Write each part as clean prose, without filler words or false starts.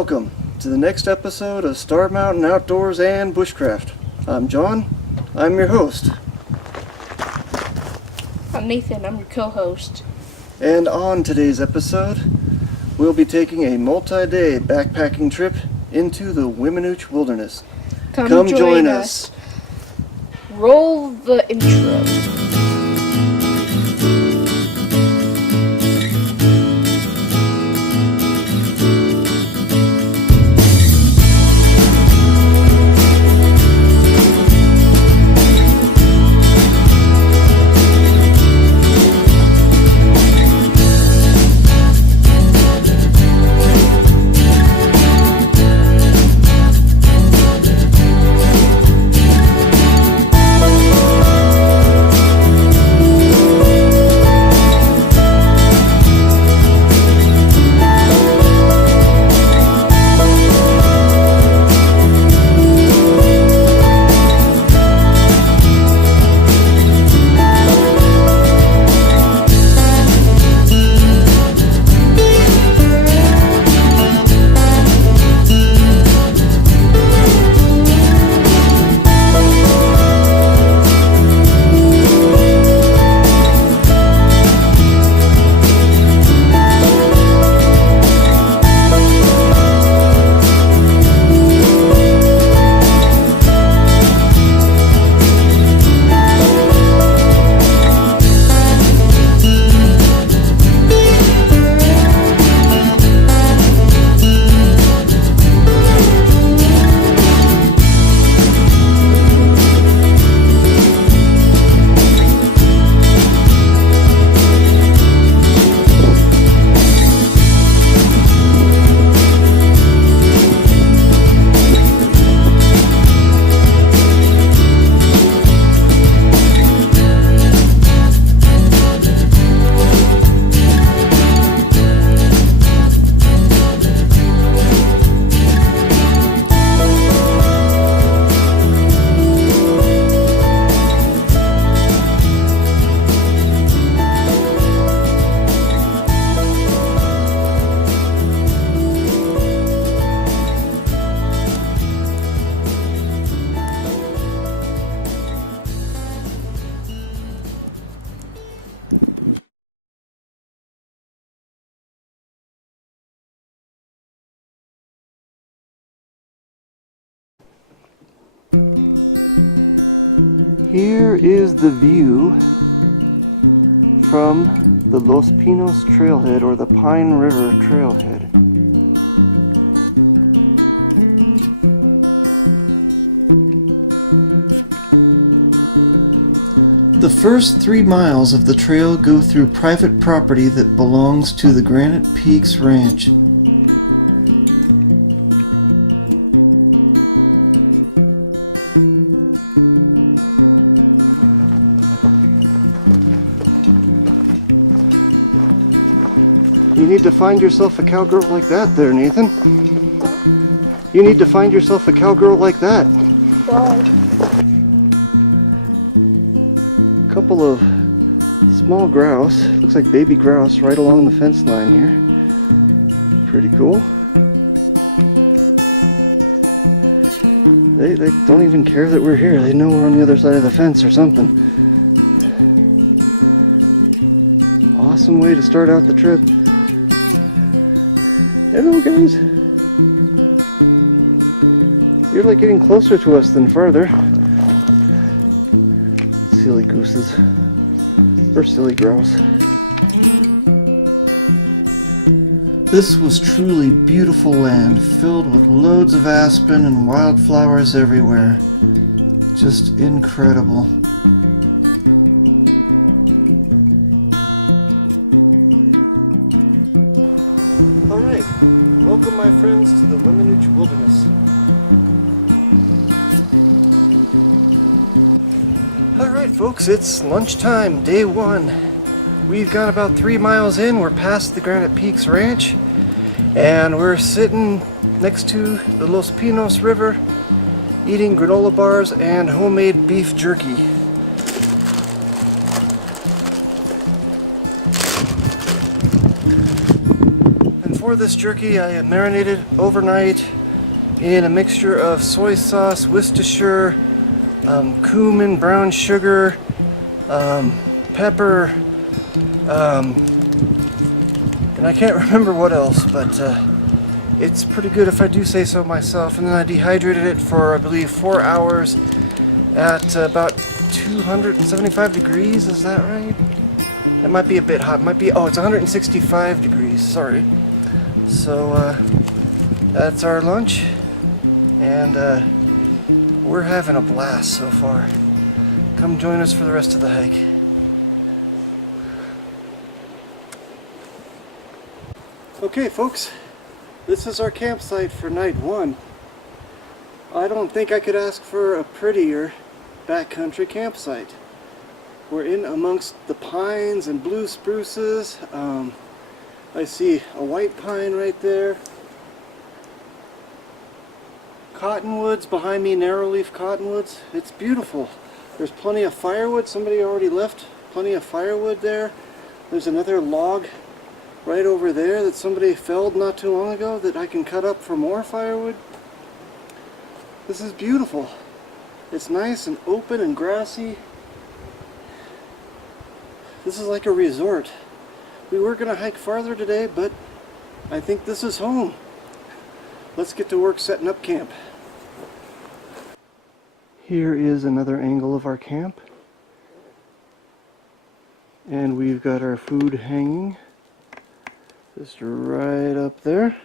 Welcome to the next episode of Star Mountain Outdoors and Bushcraft. I'm John, I'm your host. I'm Nathan, I'm your co-host. And on today's episode, we'll be taking a multi-day backpacking trip into the Weminuche Wilderness. Come join us. Roll the intro. Here is the view from the Los Pinos trailhead, or the Pine River trailhead. The first 3 miles of the trail go through private property that belongs to the Granite Peaks Ranch. You need to find yourself a cowgirl like that there, Nathan. You need to find yourself a cowgirl like that. Why? A couple of small grouse, looks like baby grouse, right along the fence line here. Pretty cool. They don't even care that we're here. They know we're on the other side of the fence or something. Awesome way to start out the trip. Hello guys. You're like getting closer to us than farther. Silly gooses. Or silly grouse. This was truly beautiful land, filled with loads of aspen and wildflowers everywhere. Just incredible. Alright, welcome my friends to the Weminuche Wilderness. Alright folks, it's lunchtime, day 1. We've got about 3 miles in, we're past the Granite Peaks Ranch, and we're sitting next to the Los Pinos River, eating granola bars and homemade beef jerky. for this jerky, I marinated overnight in a mixture of soy sauce, Worcestershire, cumin, brown sugar, pepper, and I can't remember what else, but it's pretty good if I do say so myself. And then I dehydrated it for, I believe, 4 hours at about 275 degrees, is that right? It might be a bit hot. It might be, oh, it's 165 degrees, sorry. So that's our lunch, and we're having a blast so far. Come join us for the rest of the hike. Okay folks, this is our campsite for night 1. I don't think I could ask for a prettier backcountry campsite. We're in amongst the pines and blue spruces. I see a white pine right there. Cottonwoods behind me, narrowleaf cottonwoods. It's beautiful. There's plenty of firewood. Somebody already left plenty of firewood there. There's another log right over there that somebody felled not too long ago that I can cut up for more firewood. This is beautiful. It's nice and open and grassy. This is like a resort. We were going to hike farther today, but I think this is home. Let's get to work setting up camp. Here is another angle of our camp. And we've got our food hanging just right up there.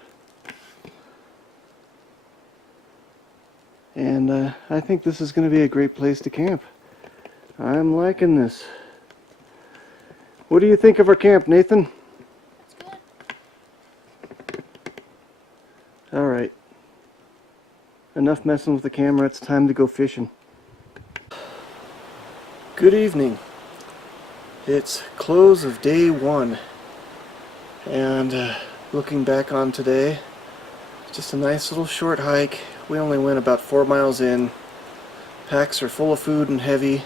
And I think this is going to be a great place to camp. I'm liking this. What do you think of our camp, Nathan? It's good. Alright. Enough messing with the camera, it's time to go fishing. Good evening. It's close of day 1. And looking back on today, just a nice little short hike. We only went about 4 miles in. Packs are full of food and heavy.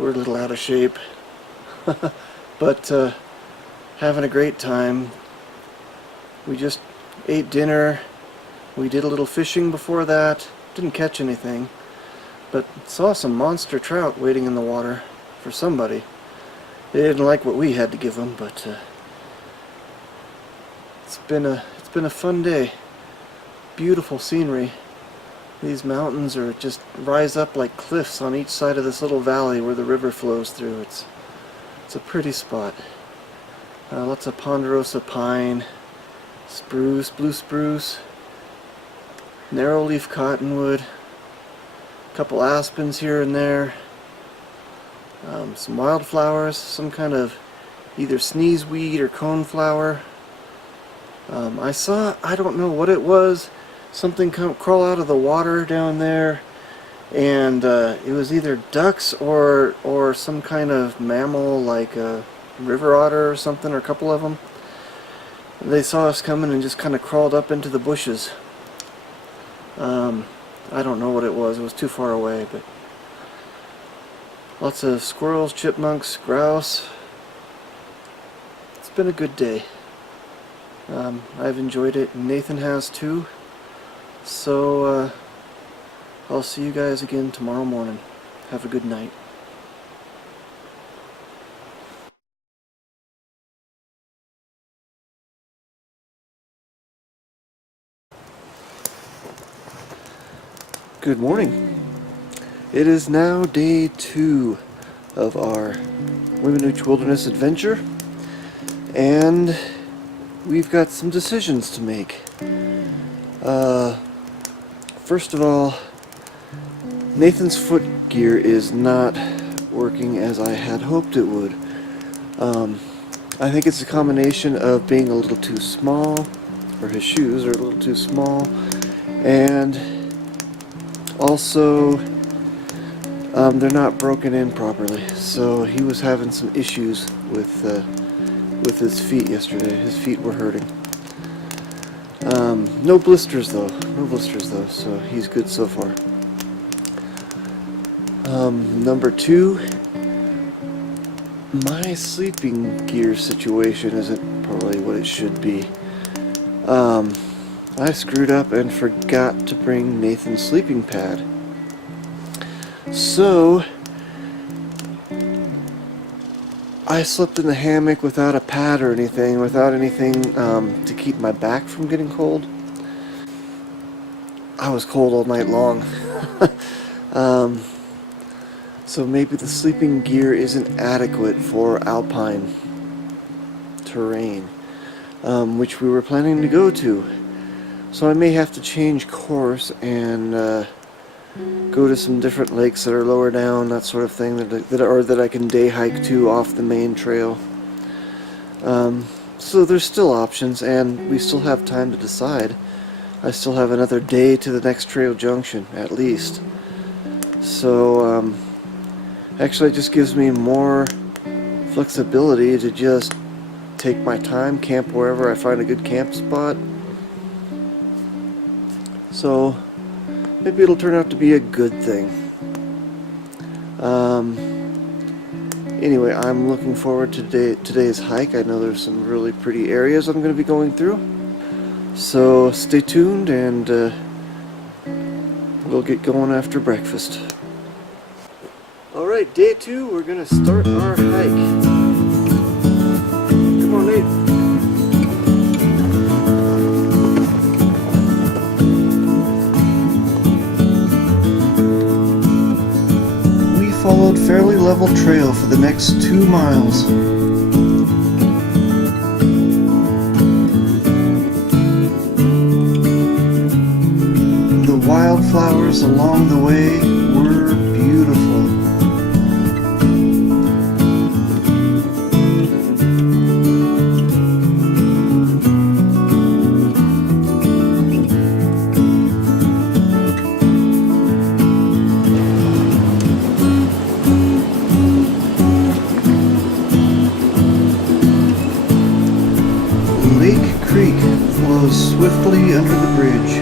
We're a little out of shape. But having a great time. We just ate dinner. We did a little fishing before that. Didn't catch anything, but saw some monster trout waiting in the water for somebody. They didn't like what we had to give them, but it's been a fun day. Beautiful scenery. These mountains are just rise up like cliffs on each side of this little valley where the river flows through. It's a pretty spot. Lots of ponderosa pine, spruce, blue spruce, narrowleaf cottonwood, a couple aspens here and there, some wildflowers, some kind of either sneezeweed or coneflower. I saw, I don't know what it was, something crawl out of the water down there, and it was either ducks or some kind of mammal like a river otter or something, or a couple of them. They saw us coming and just kind of crawled up into the bushes. I don't know what it was too far away, but lots of squirrels, chipmunks, grouse. It's been a good day. I've enjoyed it, and Nathan has too. So I'll see you guys again tomorrow morning. Have a good night. Good morning. It is now day 2 of our Weminuche Wilderness adventure, and we've got some decisions to make. First of all, Nathan's foot gear is not working as I had hoped it would. I think it's a combination of being a little too small, or his shoes are a little too small, and also they're not broken in properly. So he was having some issues with his feet yesterday. His feet were hurting. No blisters though, so he's good so far. Number 2, my sleeping gear situation isn't probably what it should be. I screwed up and forgot to bring Nathan's sleeping pad. So I slept in the hammock without a pad or anything, without anything to keep my back from getting cold. I was cold all night long. So maybe the sleeping gear isn't adequate for alpine terrain, which we were planning to go to. So I may have to change course and go to some different lakes that are lower down, that sort of thing, that I can day hike to off the main trail. So there's still options, and we still have time to decide. I still have another day to the next trail junction, at least. So actually it just gives me more flexibility to just take my time, camp wherever I find a good camp spot. So maybe it'll turn out to be a good thing. Anyway, I'm looking forward to today's hike. I know there's some really pretty areas I'm going to be going through. So stay tuned, and we'll get going after breakfast. Alright, day 2, we're going to start our hike. Come on, Nate. Followed fairly level trail for the next 2 miles. The wildflowers along the way were beautiful. Swiftly under the bridge.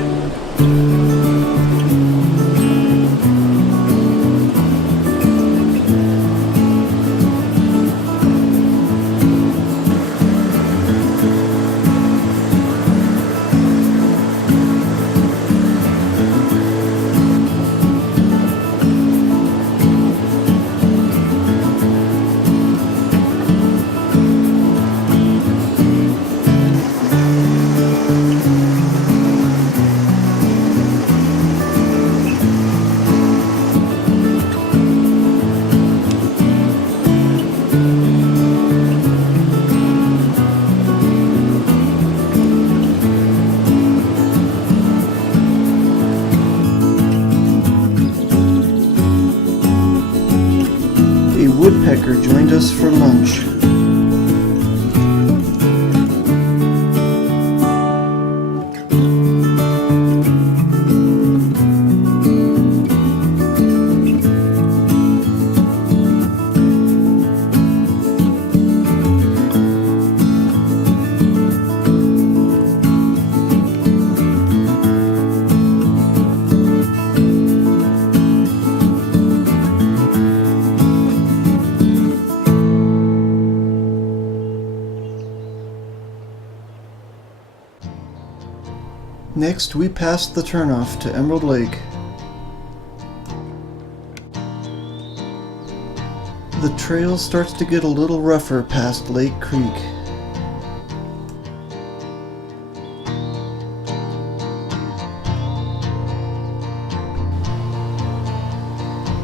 Woodpecker joined us for lunch. Next, we passed the turnoff to Emerald Lake. The trail starts to get a little rougher past Lake Creek.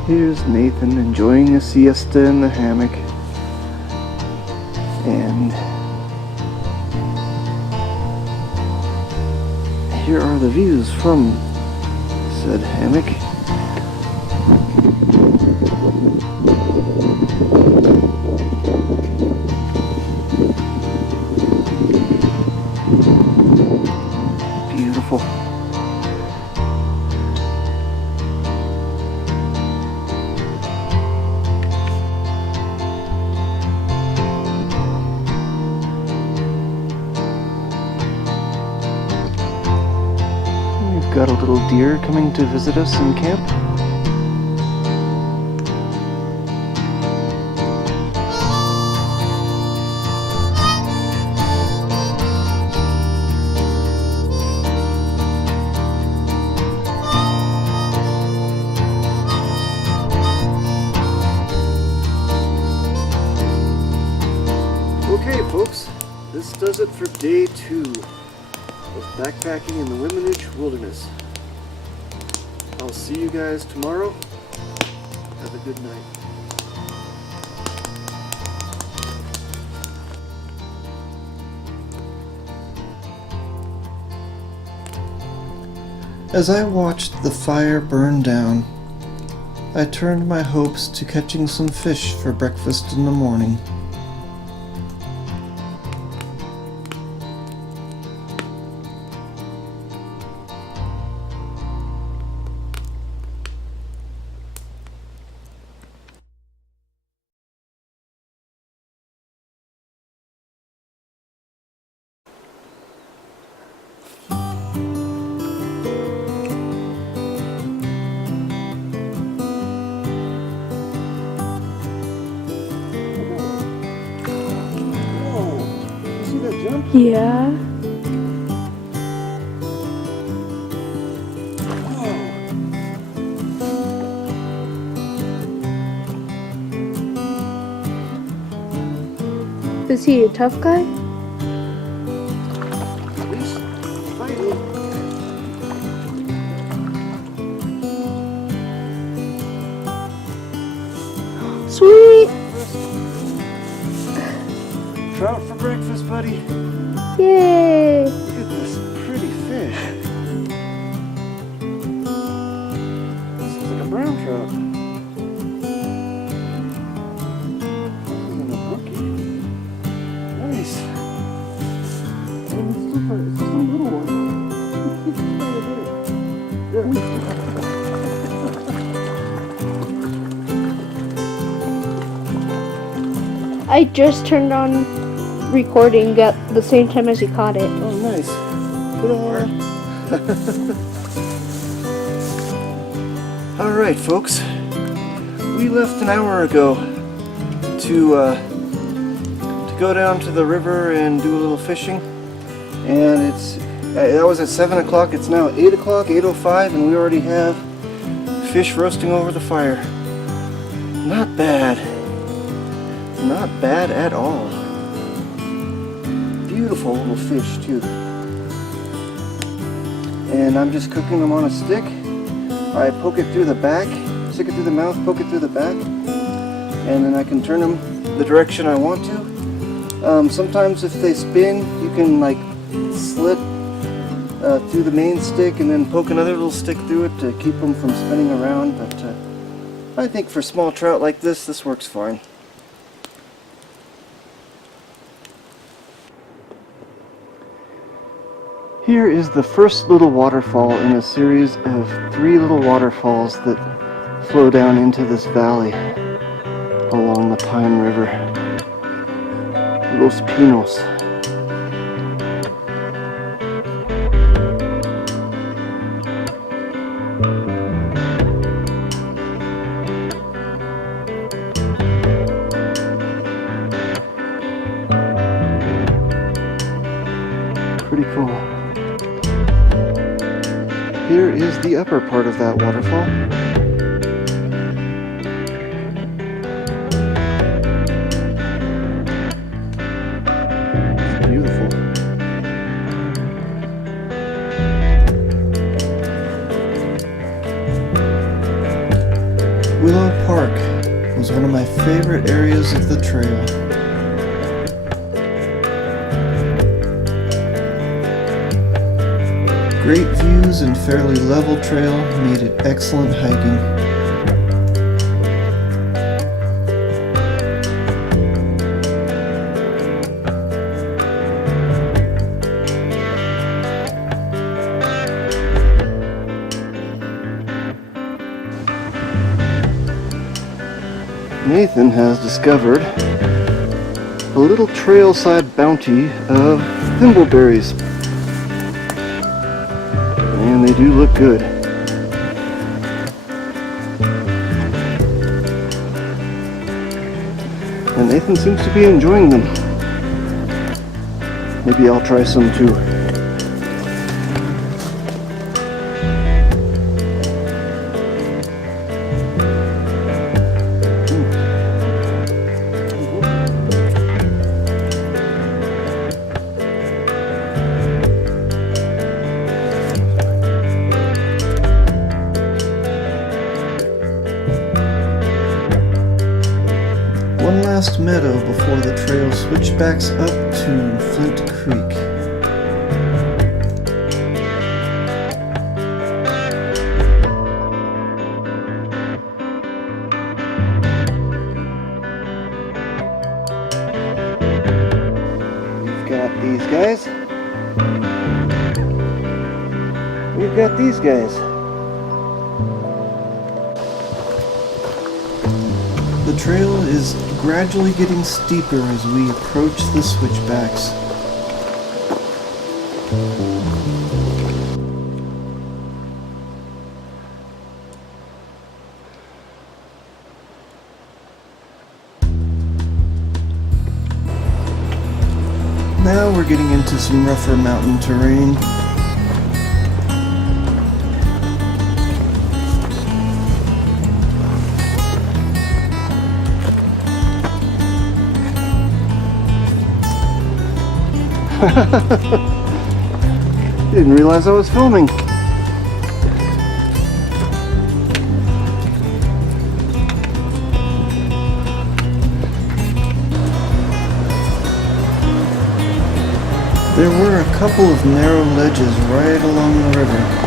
Here's Nathan enjoying a siesta in the hammock. And here are the views from said hammock. Beautiful. Got a little deer coming to visit us in camp. does it for day 2 of backpacking in the Weminuche Wilderness. I'll see you guys tomorrow. Have a good night. As I watched the fire burn down, I turned my hopes to catching some fish for breakfast in the morning. Yeah. Is he a tough guy? He's fighting. Sweet! Trout for breakfast, buddy. Yay! Look at this pretty fish. This looks like a brown trout. This isn't a brookie. Nice. And it's just a little one. It's kind of big. I just turned on recording at the same time as you caught it. Oh, nice. All right, folks. We left an hour ago to go down to the river and do a little fishing, and that was at 7 o'clock. It's now 8 o'clock, 8:05, and we already have fish roasting over the fire. Not bad. Not bad at all. Beautiful little fish too. And I'm just cooking them on a stick. I poke it through the back, stick it through the mouth, poke it through the back, and then I can turn them the direction I want to. Sometimes if they spin, you can like slit through the main stick and then poke another little stick through it to keep them from spinning around. But I think for small trout like this works fine. Here is the first little waterfall in a series of 3 little waterfalls that flow down into this valley along the Pine River. Los Pinos. Pretty cool. Here is the upper part of that waterfall. It's beautiful. Willow Park was one of my favorite areas of the trail. Great views and fairly level trail made it excellent hiking. Nathan has discovered a little trailside bounty of thimbleberries. And they do look good. And Nathan seems to be enjoying them. Maybe I'll try some too. meadow before the trail switchbacks up to Flint Creek. We've got these guys. We've got these guys. The trail is gradually getting steeper as we approach the switchbacks. Now we're getting into some rougher mountain terrain. Didn't realize I was filming. There were a couple of narrow ledges right along the river.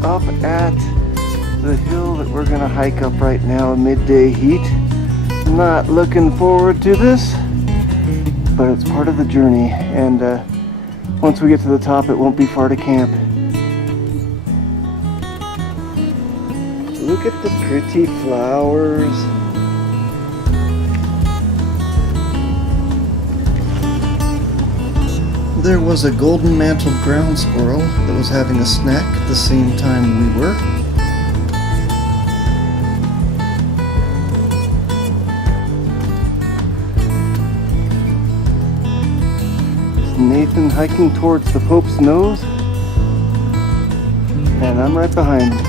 Up at the hill that we're gonna hike up right now, midday heat. Not looking forward to this, but it's part of the journey, and once we get to the top it won't be far to camp. Look at the pretty flowers. There was a golden-mantled ground squirrel that was having a snack at the same time we were. It's Nathan hiking towards the Pope's Nose, and I'm right behind him.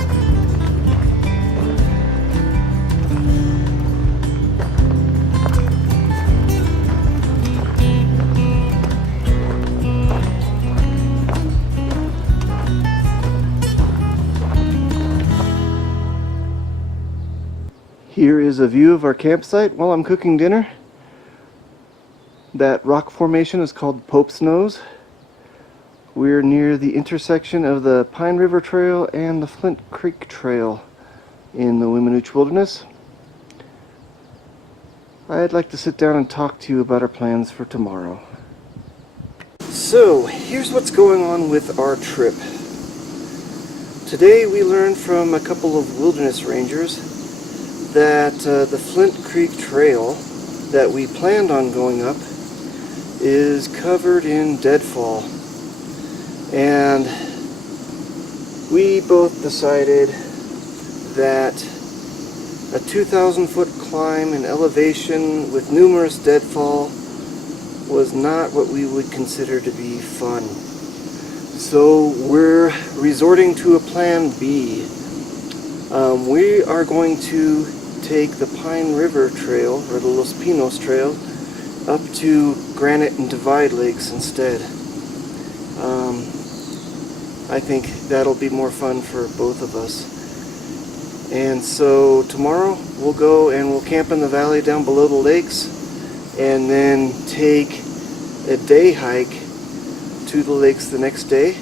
Here is a view of our campsite while I'm cooking dinner. That rock formation is called Pope's Nose. We're near the intersection of the Pine River Trail and the Flint Creek Trail in the Weminuche Wilderness. I'd like to sit down and talk to you about our plans for tomorrow. So, here's what's going on with our trip. Today we learned from a couple of wilderness rangers that the Flint Creek Trail that we planned on going up is covered in deadfall, and we both decided that a 2,000-foot climb in elevation with numerous deadfall was not what we would consider to be fun. So we're resorting to a plan B. We are going to take the Pine River Trail, or the Los Pinos Trail, up to Granite and Divide Lakes instead. I think that'll be more fun for both of us. And so tomorrow we'll go and we'll camp in the valley down below the lakes, and then take a day hike to the lakes the next day,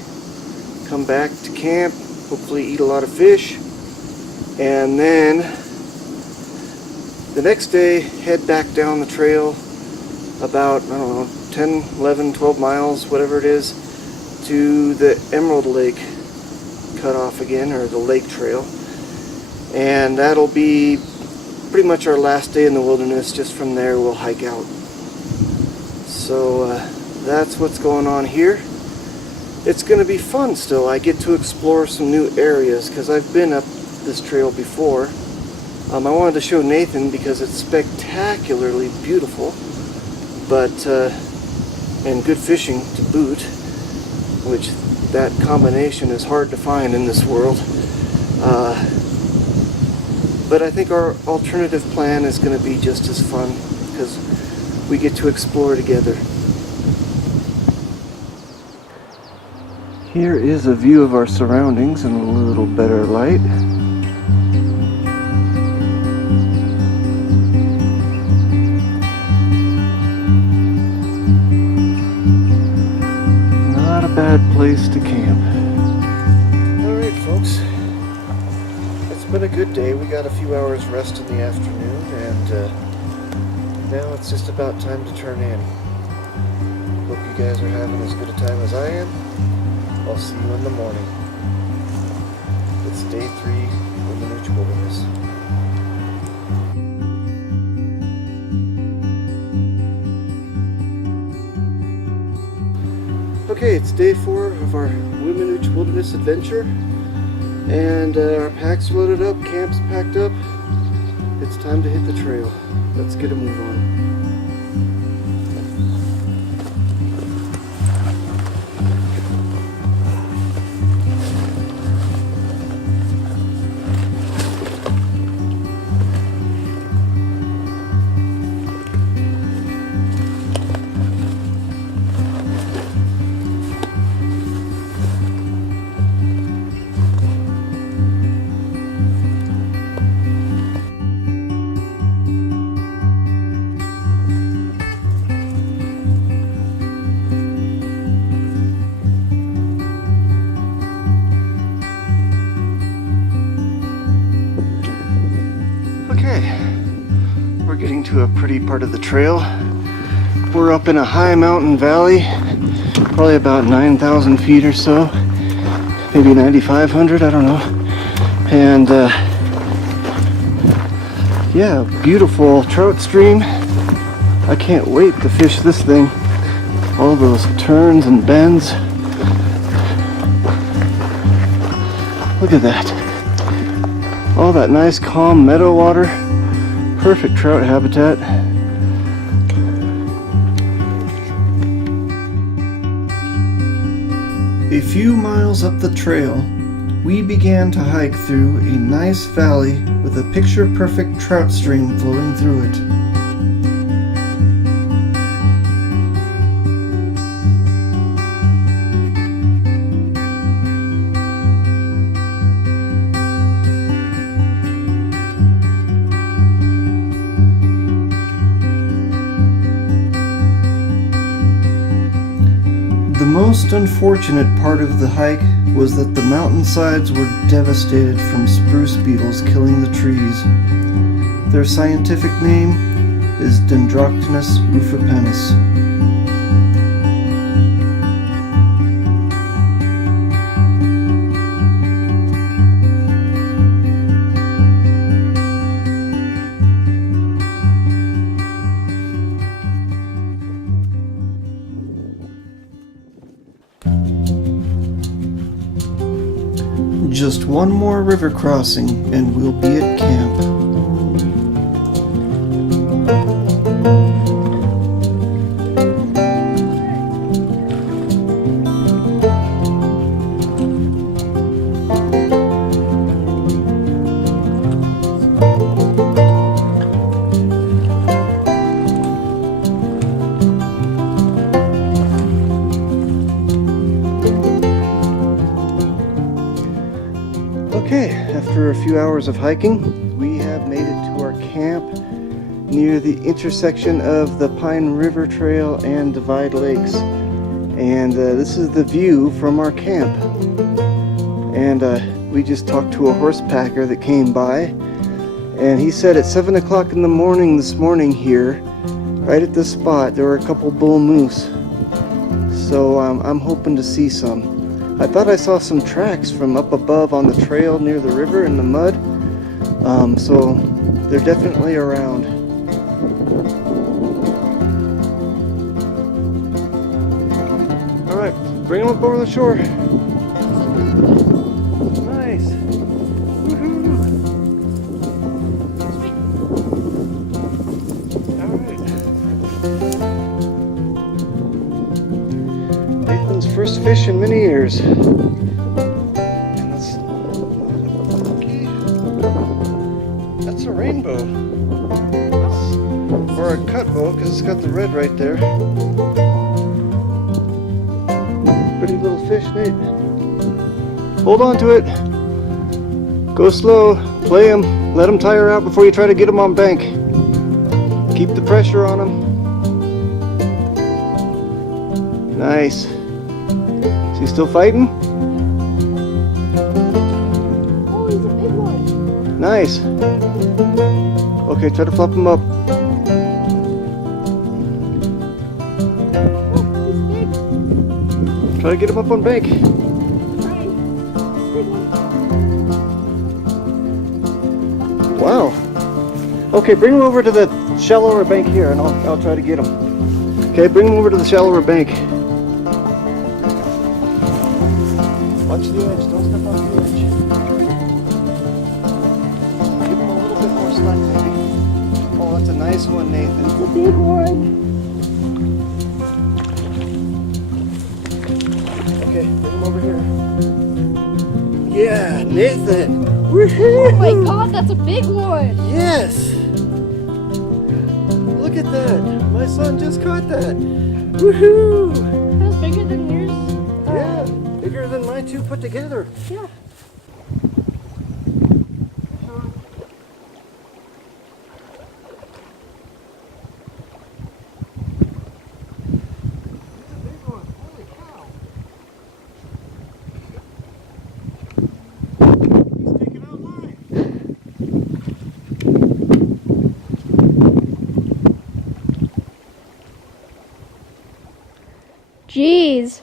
come back to camp, hopefully eat a lot of fish, and then the next day head back down the trail about, I don't know, 10, 11, 12 miles, whatever it is, to the Emerald Lake cutoff again, or the lake trail. And that'll be pretty much our last day in the wilderness. Just from there we'll hike out. So that's what's going on here. It's going to be fun still. I get to explore some new areas because I've been up this trail before. I wanted to show Nathan because it's spectacularly beautiful, but and good fishing to boot, which that combination is hard to find in this world. But I think our alternative plan is going to be just as fun because we get to explore together. Here is a view of our surroundings in a little better light. Not a bad place to camp. Alright folks, it's been a good day. We got a few hours rest in the afternoon and now it's just about time to turn in. Hope you guys are having as good a time as I am. I'll see you in the morning. It's day 3 of Weminuche Wilderness. Okay, it's day 4 of our Weminuche Wilderness adventure. And our packs loaded up, camp's packed up. It's time to hit the trail. Let's get a move on. We're getting to a pretty part of the trail. We're up in a high mountain valley, probably about 9,000 feet or so, maybe 9,500, I don't know. And yeah, beautiful trout stream. I can't wait to fish this thing. All those turns and bends. Look at that. All that nice calm meadow water. Perfect trout habitat. A few miles up the trail, we began to hike through a nice valley with a picture-perfect trout stream flowing through it. The most unfortunate part of the hike was that the mountainsides were devastated from spruce beetles killing the trees. Their scientific name is Dendroctonus rufipennis. Just one more river crossing and we'll be at camp. Okay, after a few hours of hiking, we have made it to our camp near the intersection of the Pine River Trail and Divide Lakes. And this is the view from our camp. And we just talked to a horse packer that came by, and he said at 7 o'clock in the morning this morning here, right at this spot, there were a couple bull moose. So I'm hoping to see some. I thought I saw some tracks from up above on the trail near the river in the mud, so they're definitely around. Alright, bring them up over the shore. Nice. Woohoo. Alright. pictures. And that's a rainbow. Or a cut bow, because it's got the red right there. Pretty little fish, Nate. Hold on to it. Go slow. Play him. Let him tire out before you try to get him on bank. Keep the pressure on him. Nice. Is he still fighting? Oh, he's a big one. Nice. Okay, try to flop him up. Oh, he's big. Try to get him up on bank. Right. Big one. Wow. Okay, bring him over to the shallower bank here, and I'll try to get him. Okay, bring him over to the shallower bank. Watch the edge. Don't step off the edge. Give him a little bit more slack, maybe. Oh, that's a nice one, Nathan. It's a big one. Okay, bring him over here. Yeah, Nathan. Oh Woohoo! my god, that's a big one. Yes! Look at that! My son just caught that! Woohoo! That's bigger than yours. Yeah, bigger than my two put together. Yeah. It's a big one. Holy cow! He's taking out line. Jeez.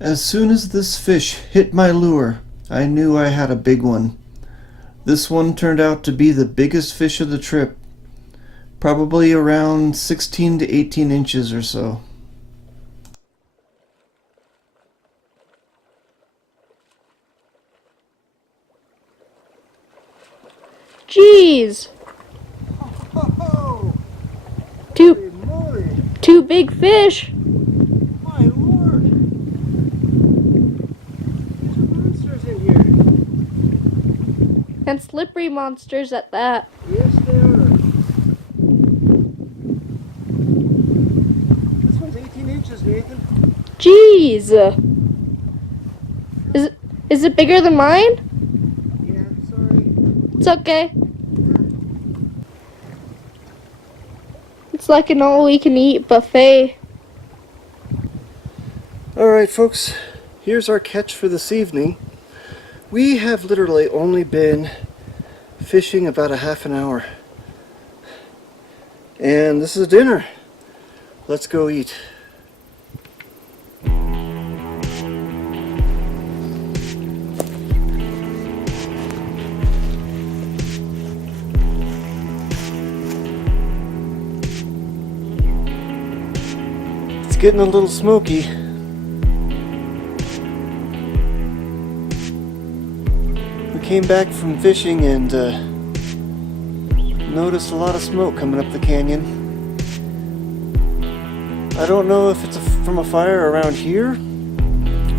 As soon as this fish hit my lure, I knew I had a big one. This one turned out to be the biggest fish of the trip, probably around 16 to 18 inches or so. Jeez. Oh, Two moly! two big fish. My lord! There's monsters in here. And slippery monsters at that. Yes, they are. This one's 18 inches, Nathan. Jeez. Is it bigger than mine? Yeah, sorry. It's okay. It's like an all-we-can-eat buffet. Alright, folks, here's our catch for this evening. We have literally only been fishing about a half an hour. And this is dinner. Let's go eat. It's getting a little smoky. We came back from fishing and noticed a lot of smoke coming up the canyon. I don't know if it's from a fire around here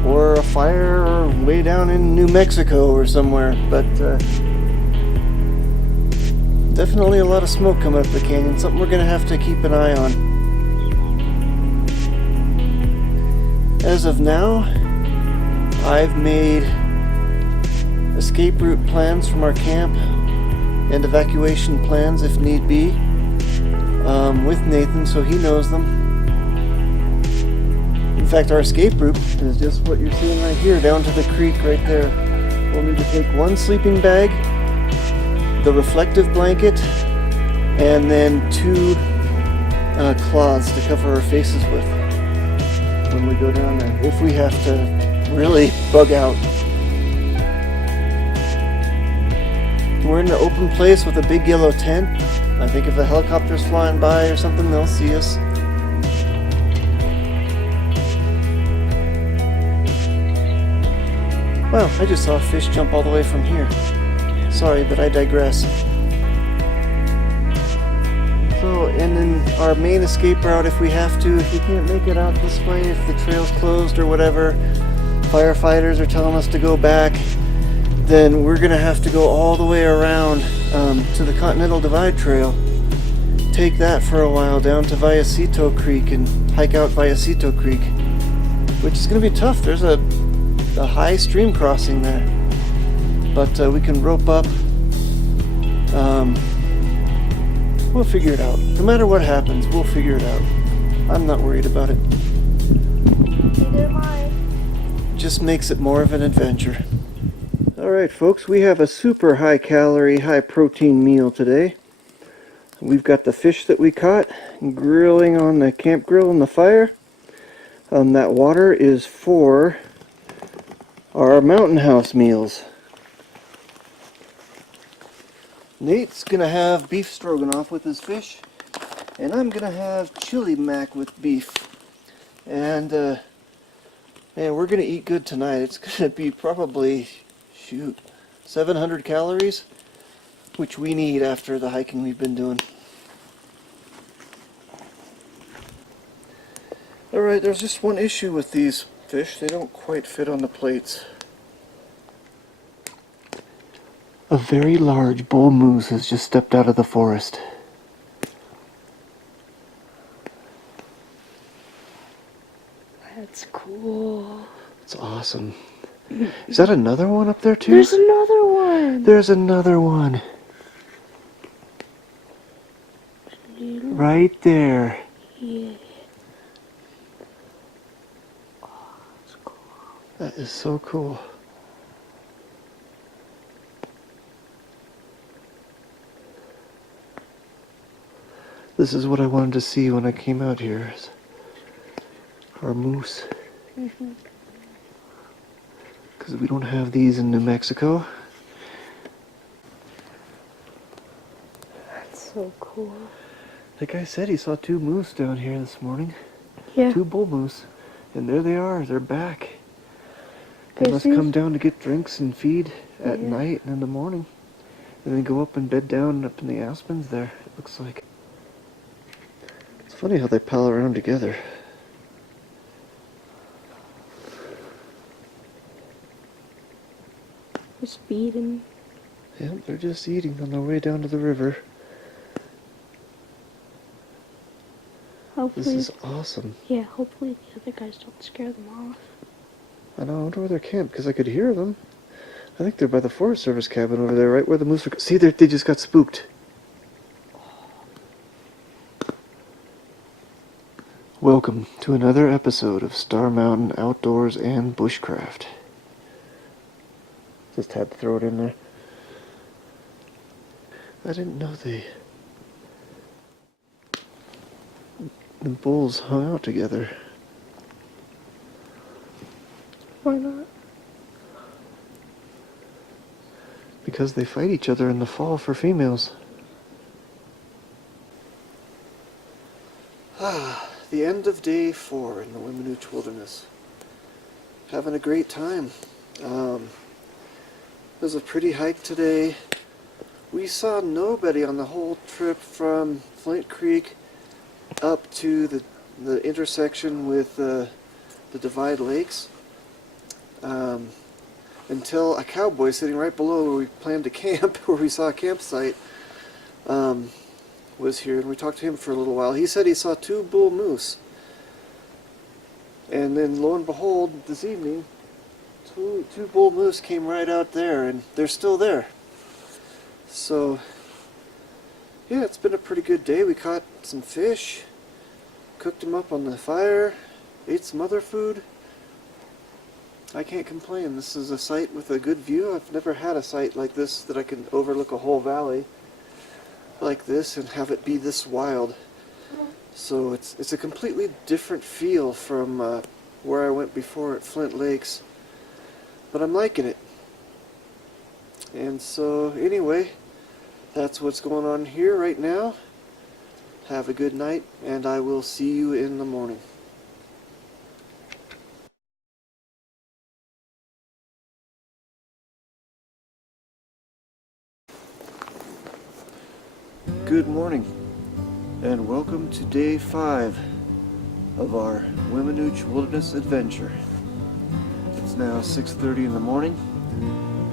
or a fire way down in New Mexico or somewhere, but definitely a lot of smoke coming up the canyon. Something we're gonna have to keep an eye on. As of now, I've made escape route plans from our camp and evacuation plans if need be with Nathan, so he knows them. In fact, our escape route is just what you're seeing right here, down to the creek right there. We'll need to take one sleeping bag, the reflective blanket, and then two cloths to cover our faces with when we go down there, if we have to really bug out. We're in an open place with a big yellow tent. I think if a helicopter's flying by or something, they'll see us. Well, I just saw a fish jump all the way from here. Sorry, but I digress. So, and then our main escape route, if we have to, if we can't make it out this way, if the trail's closed or whatever, firefighters are telling us to go back, then we're gonna have to go all the way around to the Continental Divide Trail. Take that for a while down to Vallecito Creek and hike out Vallecito Creek, which is gonna be tough. There's a high stream crossing there, but we can rope up. We'll figure it out. No matter what happens, we'll figure it out. I'm not worried about it. Neither am I. Just makes it more of an adventure. Alright folks, we have a super high calorie, high protein meal today. We've got the fish that we caught grilling on the camp grill in the fire. That water is for our mountain house meals. Nate's gonna have beef stroganoff with his fish, and I'm gonna have chili mac with beef. And man, we're gonna eat good tonight. It's gonna be probably, shoot, 700 calories, which we need after the hiking we've been doing. Alright, there's just one issue with these fish. They don't quite fit on the plates. A very large bull moose has just stepped out of the forest. That's cool. It's awesome. Is that another one up there too? There's another one. There's another one. Right there. Yeah. Oh, that's cool. That is so cool. This is what I wanted to see when I came out here. Our moose. Because we don't have these in New Mexico. That's so cool. The guy said he saw 2 moose down here this morning. Yeah. 2 bull moose. And there they are. They're back. They must This come is- down to get drinks and feed at Yeah. night and in the morning. And then go up and bed down up in the aspens there, it looks like. It's funny how they pal around together. Just feeding. Yep, they're just eating on their way down to the river. Hopefully, This is awesome. yeah. Hopefully the other guys don't scare them off. I know, I wonder where they're camped, because I could hear them. I think they're by the Forest Service cabin over there, right where the moose are. See, they just got spooked. Welcome to another episode of Star Mountain Outdoors and Bushcraft. Just had to throw it in there. I didn't know the bulls hung out together. Why not? Because they fight each other in the fall for females. The end of day 4 in the Weminuche Wilderness. Having a great time. It was a pretty hike today. We saw nobody on the whole trip from Flint Creek up to the intersection with the Divide Lakes. Until a cowboy sitting right below where we planned to camp, where we saw a campsite, was here, and we talked to him for a little while. He said he saw 2 bull moose. And then lo and behold, this evening, two bull moose came right out there, and they're still there. So, yeah, it's been a pretty good day. We caught some fish, cooked them up on the fire, ate some other food. I can't complain. This is a site with a good view. I've never had a site like this that I can overlook a whole valley like this and have it be this wild. So it's a completely different feel from where I went before at Flint Lakes. But I'm liking it. And so anyway, that's what's going on here right now. Have a good night, and I will see you in the morning. Good morning, and welcome to day 5 of our Weminuche Wilderness adventure. It's now 6:30 in the morning,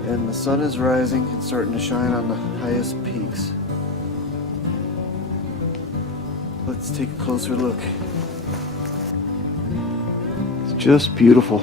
and the sun is rising and starting to shine on the highest peaks. Let's take a closer look. It's just beautiful.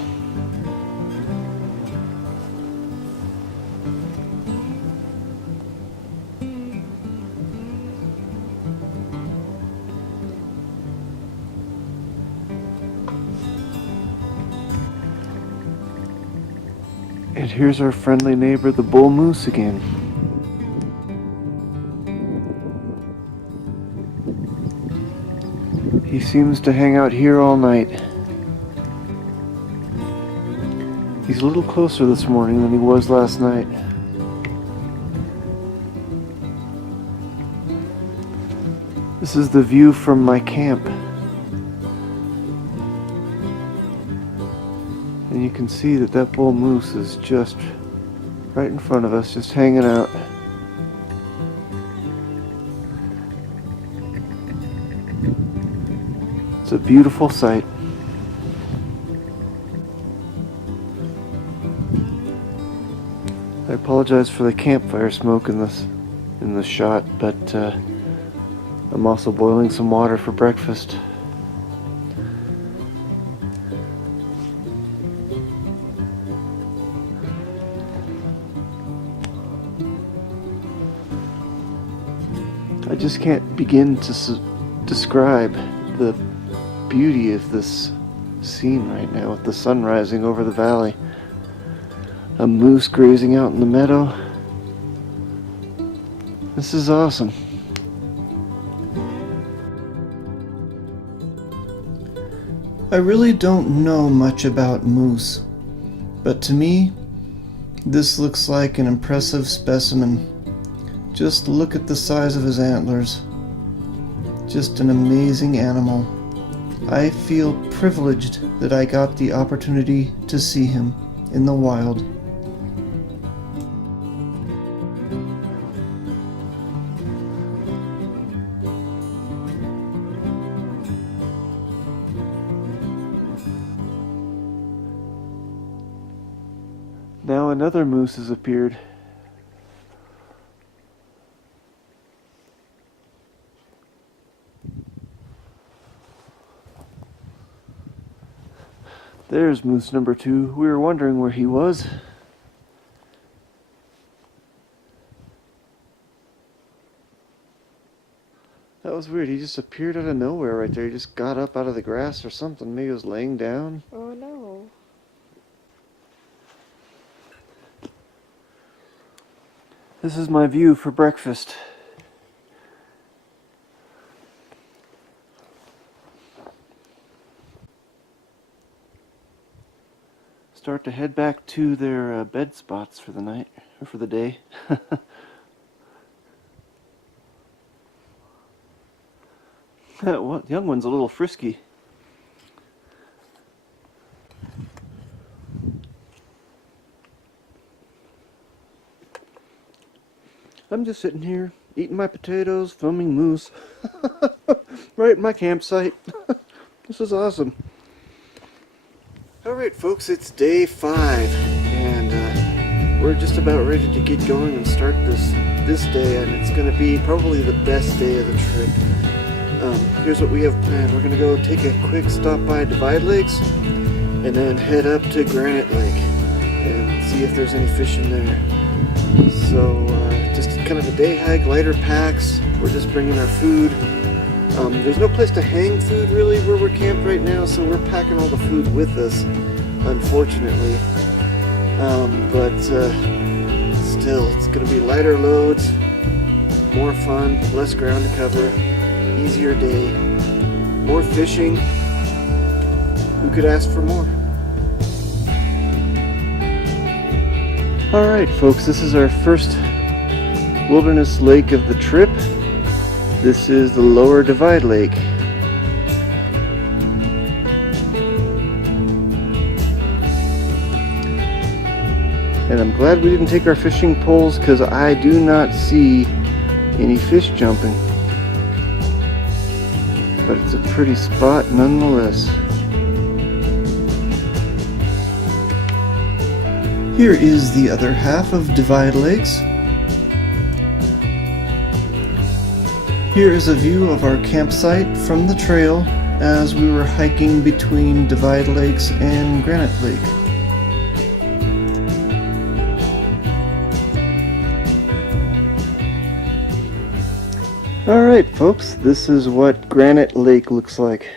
And here's our friendly neighbor, the bull moose, again. He seems to hang out here all night. He's a little closer this morning than he was last night. This is the view from my camp. And you can see that that bull moose is just right in front of us, just hanging out. It's a beautiful sight. I apologize for the campfire smoke in the shot, but I'm also boiling some water for breakfast. I just can't begin to describe the beauty of this scene right now with the sun rising over the valley. A moose grazing out in the meadow. This is awesome. I really don't know much about moose, but to me, this looks like an impressive specimen. Just look at the size of his antlers. Just an amazing animal. I feel privileged that I got the opportunity to see him in the wild. Now another moose has appeared. There's moose number 2. We were wondering where he was. That was weird. He just appeared out of nowhere right there. He just got up out of the grass or something. Maybe he was laying down. Oh no. This is my view for breakfast. Start to head back to their bed spots for the night, or for the day. Well, the young one's a little frisky. I'm just sitting here, eating my potatoes, filming moose. Right at my campsite. This is awesome. Alright folks, it's day 5, and we're just about ready to get going and start this day, and it's going to be probably the best day of the trip. Here's what we have planned. We're going to go take a quick stop by Divide Lakes, and then head up to Granite Lake, and see if there's any fish in there. So, just kind of a day hike, lighter packs. We're just bringing our food. There's no place to hang food really where we're camped right now, so we're packing all the food with us, unfortunately. But still, it's going to be lighter loads, more fun, less ground to cover, easier day, more fishing. Who could ask for more? Alright folks, this is our first wilderness lake of the trip. This is the Lower Divide Lake. And I'm glad we didn't take our fishing poles, because I do not see any fish jumping. But it's a pretty spot nonetheless. Here is the other half of Divide Lakes. Here is a view of our campsite from the trail as we were hiking between Divide Lakes and Granite Lake. Alright folks, this is what Granite Lake looks like.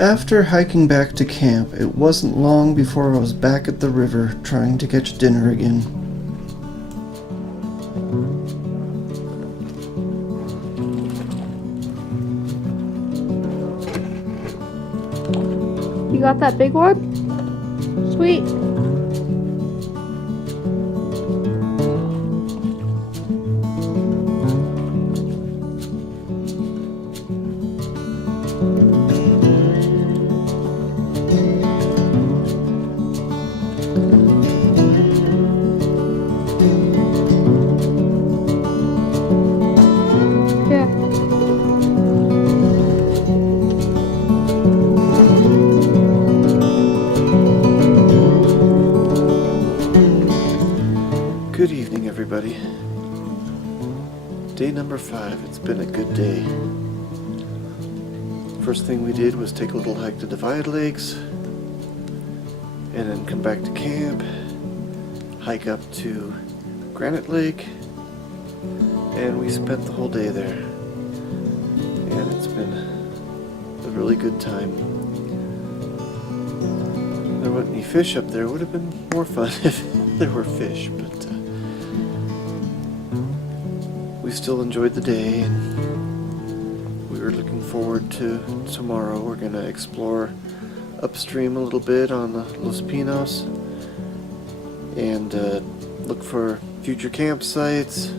After hiking back to camp, it wasn't long before I was back at the river trying to catch dinner again. You got that big one? Sweet. Good evening, everybody. Day number 5. It's been a good day. First thing we did was take a little hike to Divide Lakes, and then come back to camp, hike up to Granite Lake, and we spent the whole day there. And it's been a really good time. There weren't any fish up there. It would have been more fun if there were fish, but we still enjoyed the day, and we were looking forward to tomorrow. We're going to explore upstream a little bit on the Los Pinos and look for future campsites,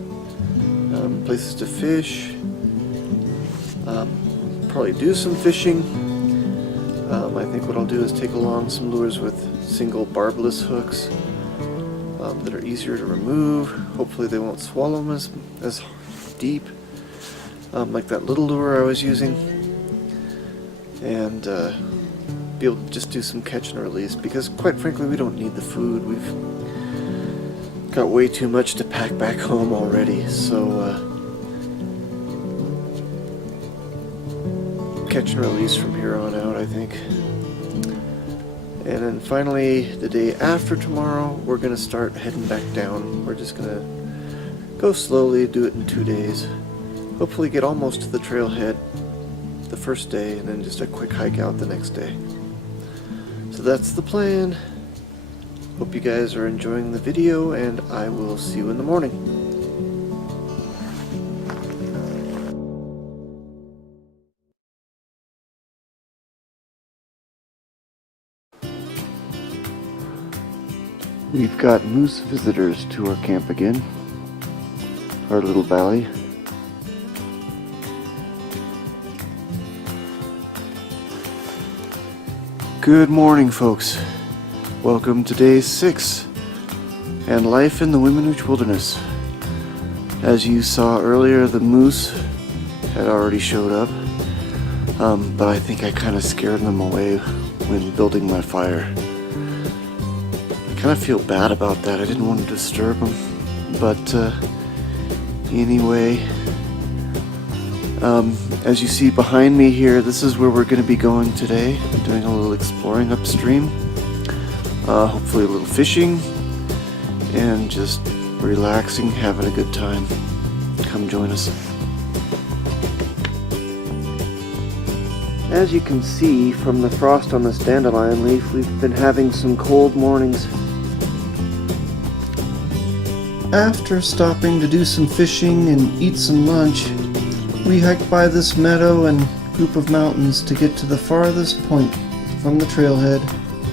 places to fish, probably do some fishing. I think what I'll do is take along some lures with single barbless hooks that are easier to remove. Hopefully they won't swallow them as deep, like that little lure I was using, and be able to just do some catch and release, because quite frankly we don't need the food. We've got way too much to pack back home already, so catch and release from here on out, I think. And then finally, the day after tomorrow, we're going to start heading back down. We're just going to go slowly, do it in 2 days. Hopefully get almost to the trailhead the first day, and then just a quick hike out the next day. So that's the plan. Hope you guys are enjoying the video, and I will see you in the morning. We've got moose visitors to our camp again, our little valley. Good morning, folks. Welcome to day 6 and life in the Weminuche Wilderness. As you saw earlier, the moose had already showed up, but I think I kind of scared them away when building my fire. I kind of feel bad about that. I didn't want to disturb them, but anyway, as you see behind me here, this is where we're going to be going today. I'm doing a little exploring upstream, hopefully a little fishing, and just relaxing, having a good time. Come join us. As you can see from the frost on this dandelion leaf, we've been having some cold mornings. After stopping to do some fishing and eat some lunch, we hiked by this meadow and group of mountains to get to the farthest point from the trailhead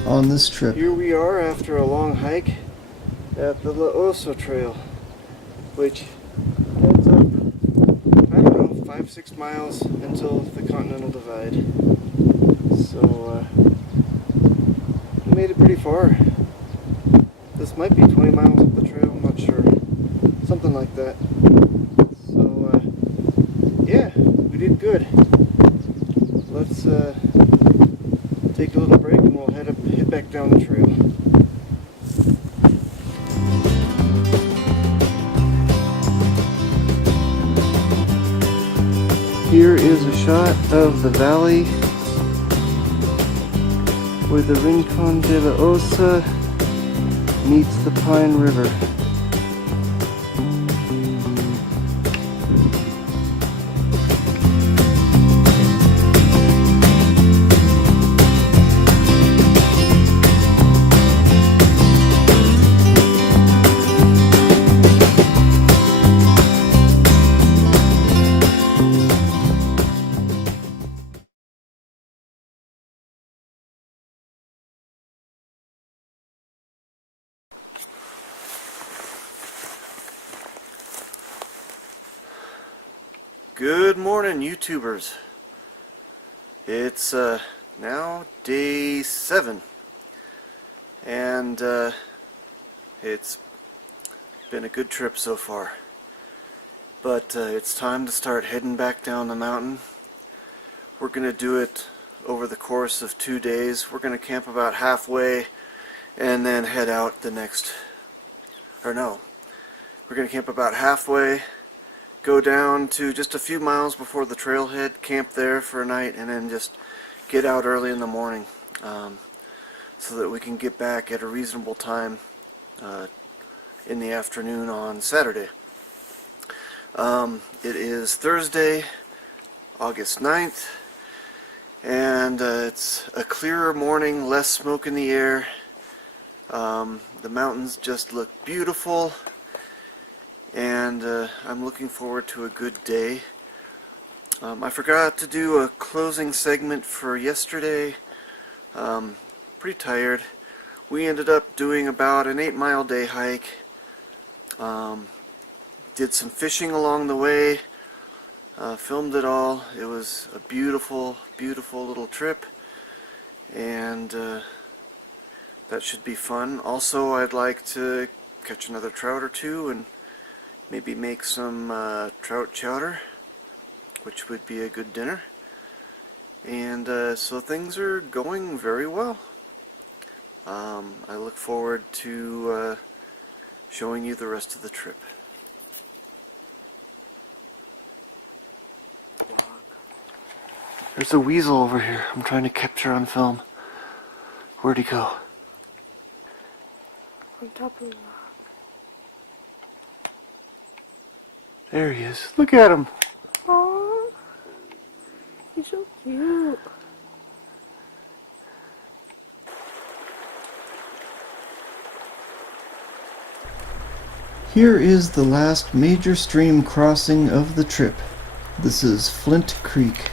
on this trip. Here we are after a long hike at the La Oso Trail, which heads up, I don't know, 5-6 miles until the Continental Divide. So we made it pretty far. This might be 20 miles up the trail, I'm not sure. Something like that. So yeah, we did good. Let's take a little break and we'll head back down the trail. Here is a shot of the valley where the Rincon de la Osa meets the Pine River. Good morning, YouTubers. It's now day 7, and it's been a good trip so far. But it's time to start heading back down the mountain. We're going to do it over the course of 2 days. We're going to camp about halfway and then head out the next, or no, we're going to camp about halfway, go down to just a few miles before the trailhead, camp there for a night, and then just get out early in the morning so that we can get back at a reasonable time in the afternoon on Saturday. It is Thursday, August 9th, and it's a clearer morning, less smoke in the air. The mountains just look beautiful. And I'm looking forward to a good day. I forgot to do a closing segment for yesterday. Pretty tired. We ended up doing about an 8-mile day hike. Did some fishing along the way. Filmed it all. It was a beautiful, beautiful little trip. And that should be fun. Also, I'd like to catch another trout or two and maybe make some trout chowder, which would be a good dinner. And so things are going very well. I look forward to showing you the rest of the trip. There's a weasel over here I'm trying to capture on film. Where'd he go? On top of the rock. There he is. Look at him. Aww. He's so cute. Here is the last major stream crossing of the trip. This is Flint Creek.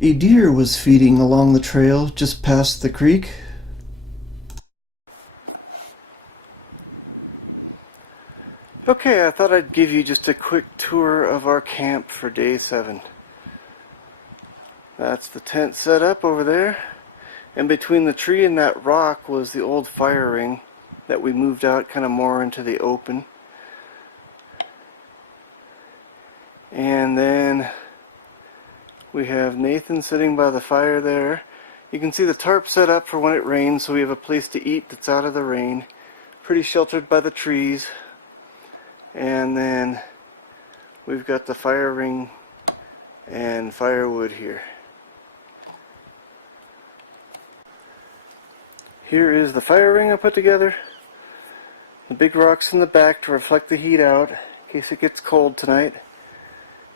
A deer was feeding along the trail just past the creek. Okay, I thought I'd give you just a quick tour of our camp for day 7. That's the tent set up over there. And between the tree and that rock was the old fire ring that we moved out kind of more into the open. And then we have Nathan sitting by the fire there. You can see the tarp set up for when it rains, so we have a place to eat that's out of the rain. Pretty sheltered by the trees. And then we've got the fire ring and firewood here. Here is the fire ring I put together. The big rocks in the back to reflect the heat out in case it gets cold tonight.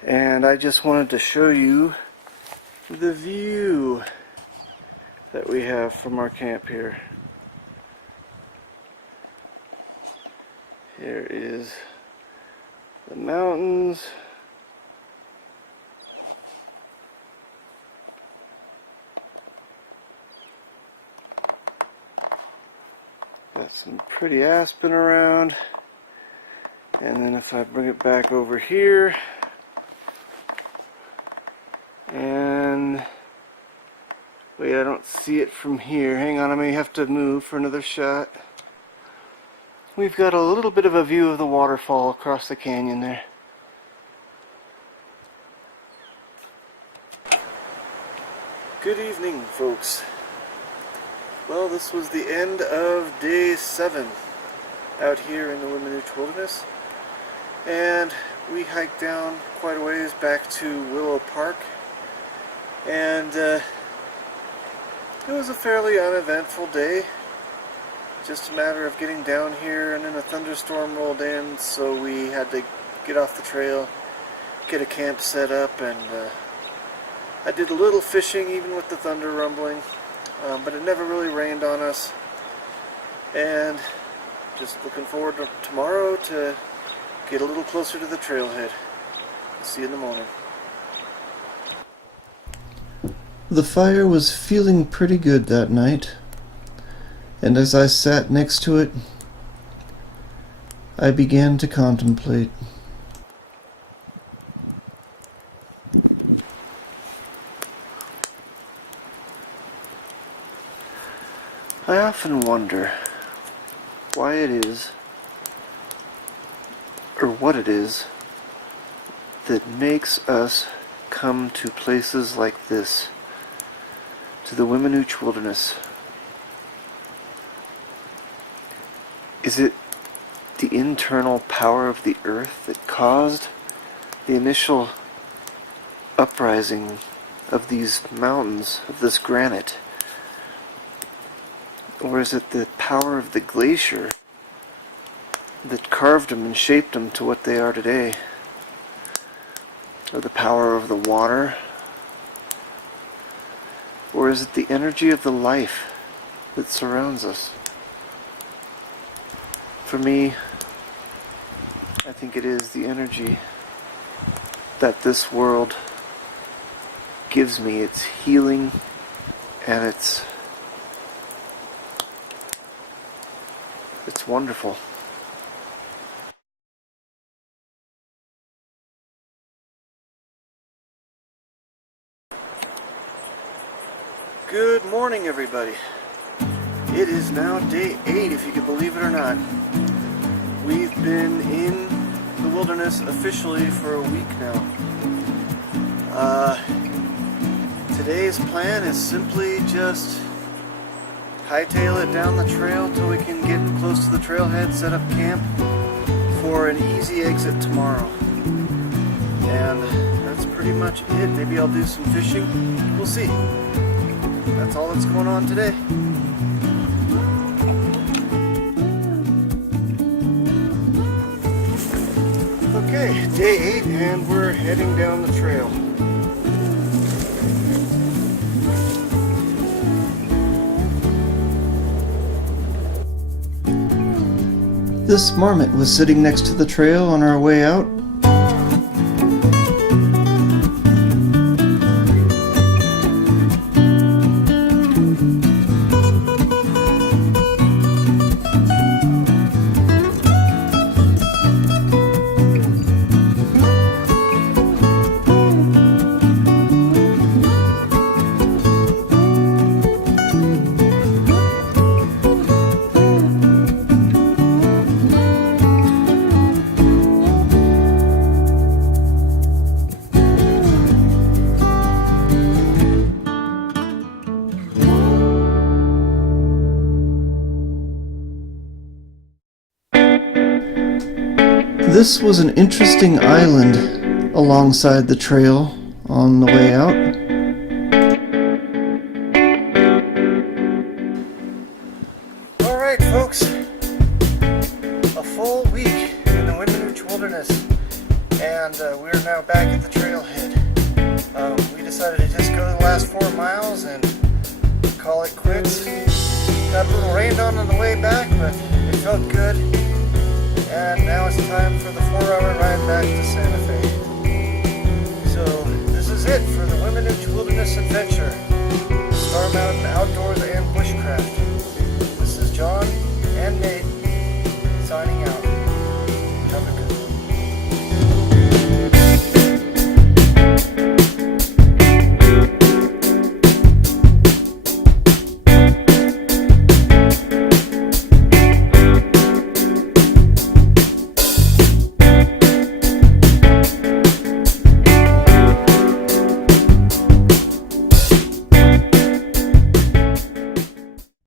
And I just wanted to show you the view that we have from our camp here. Here is the mountains. Got some pretty aspen around. And then if I bring it back over here, and wait, I don't see it from here. Hang on, I may have to move for another shot. We've got a little bit of a view of the waterfall across the canyon there. Good evening, folks. Well, this was the end of day 7 out here in the Weminuche Wilderness. And we hiked down quite a ways back to Willow Park. And it was a fairly uneventful day. Just a matter of getting down here, and then a thunderstorm rolled in, so we had to get off the trail, get a camp set up, and I did a little fishing even with the thunder rumbling, but it never really rained on us. And just looking forward to tomorrow to get a little closer to the trailhead. See you in the morning. The fire was feeling pretty good that night. And as I sat next to it, I began to contemplate. I often wonder why it is, or what it is, that makes us come to places like this, to the Weminuche Wilderness. Is it the internal power of the earth that caused the initial uprising of these mountains, of this granite? Or is it the power of the glacier that carved them and shaped them to what they are today? Or the power of the water? Or is it the energy of the life that surrounds us? For me, I think it is the energy that this world gives me. It's healing, and it's wonderful. Good morning, everybody. It is now day 8, if you can believe it or not. We've been in the wilderness officially for a week now. Today's plan is simply just hightail it down the trail till we can get close to the trailhead, set up camp for an easy exit tomorrow. And that's pretty much it. Maybe I'll do some fishing. We'll see. That's all that's going on today. Okay, day 8 and we're heading down the trail. This marmot was sitting next to the trail on our way out. This was an interesting island alongside the trail on the way out. Alright folks, a full week in the Weminuche Wilderness, and we're now back at the trailhead. We decided to just go the last 4 miles and call it quits. Got a little rained on the way back, but it felt good. And now it's time for the 4-hour ride back to Santa Fe. So this is it for the Weminuche Wilderness Adventure. Star Mountain Outdoors and Bushcraft.